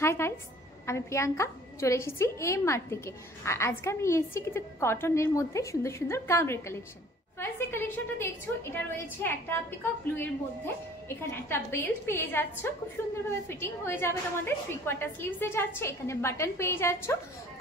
Hi guys, আমি প্রিয়াঙ্কা চলে এসেছি এমআর থেকে। আর আজকে আমি এসেছি কিছু কটনের মধ্যে সুন্দর সুন্দর গাউনের কালেকশন। ফার্স্ট যে কালেকশনটা দেখছো এটা রয়েছে একটা পিকক ব্লু এর মধ্যে। এখানে একটা বেল্ট পেয়ে যাচ্ছ, খুব সুন্দরভাবে ফিটিং হয়ে যাবে তোমাদের। 3/4 স্লিভসে যাচ্ছে, এখানে বাটন পেয়ে যাচ্ছ,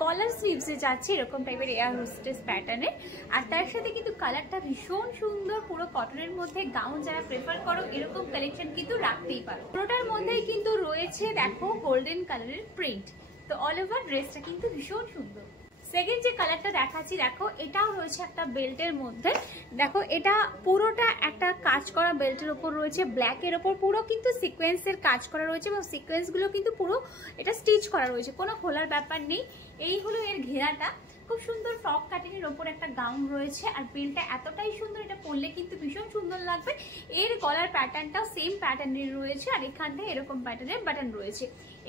কলার স্লিভসে যাচ্ছে এরকম টাইপের এয়ার হোস্টেস প্যাটার্নের। আর তার সাথে কিন্তু কালারটা ভীষণ সুন্দর, পুরো কটনের মধ্যে গাউন যারা প্রেফার করো এরকম কালেকশন কিন্তু রাখতেই পারো। পুরোটার মধ্যেই কিন্তু রয়েছে দেখো গোল্ডেন কালারের প্রিন্ট, তো অল ওভার ড্রেসটা কিন্তু ভীষণ সুন্দর। সেকেন্ড যে কালারটা দেখাচ্ছি দেখো, এটাও রয়েছে একটা বেল্টের মধ্যে। দেখো এটা পুরোটা একটা কাজ করা বেল্টের ওপর রয়েছে, ব্ল্যাকের ওপর পুরো কিন্তু সিকোয়েন্সের কাজ করা রয়েছে এবং সিকোয়েন্সগুলো কিন্তু পুরো এটা স্টিচ করা রয়েছে, কোনো খোলার ব্যাপার নেই। এই হলো এর ঘেরাটা, খুব সুন্দর ফ্রক কাটিংয়ের ওপর একটা গাউন রয়েছে। আর বেল্টটা এতটাই সুন্দর, এটা পরলে কিন্তু ভীষণ সুন্দর লাগবে। এর গলার প্যাটার্নটাও সেম প্যাটার্নের রয়েছে আর এখানটা এরকম প্যাটার্নের বাটন রয়েছে।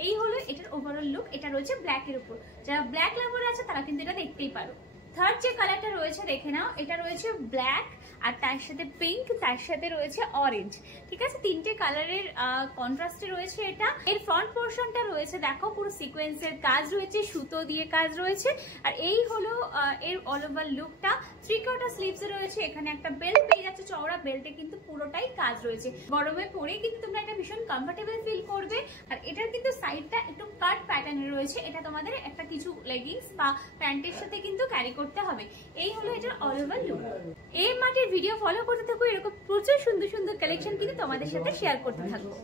এই হলো এটার ওভারঅল লুক। এটা রয়েছে ব্ল্যাকের উপর, যারা ব্ল্যাক লাভার আছে তারা কিন্তু এটা দেখতেই পারো। থার্ড যে কালারটা রয়েছে দেখে নাও, এটা রয়েছে ব্ল্যাক আর তার সাথে পিঙ্ক, তার সাথে রয়েছে অরেঞ্জ। ঠিক আছে, তিনটে কালারের কন্ট্রাস্টে রয়েছে এটা। এর ফ্রন্ট পোর্শনটা রয়েছে দেখো পুরো সিকোয়েন্সের কাজ রয়েছে, সুতো দিয়ে কাজ রয়েছে। আর এই হলো এর অল ওভার লুকটা। 3/4 স্লিভস রয়েছে, এখানে একটা বেল্ট পেয়ে যাচ্ছে চওড়া, বেল্টে কিন্তু পুরোটাই কাজ রয়েছে। গরমে পরে কিন্তু তোমরা এটা ভীষণ কমফোর্টেবল ফিল করবে। আর এটার কিন্তু সাইডটা একটু কাট প্যাটার্নের রয়েছে, এটা তোমাদের একটা কিছু লেগিংস বা প্যান্টের সাথে কিন্তু ক্যারি করতে হবে। এই হলো এটার অল ওভার লুক। এই মাটির ভিডিও ফলো করতে থাকো, এরকম প্রচুর সুন্দর সুন্দর কালেকশন কিন্তু তোমাদের সাথে শেয়ার করতে থাকবো।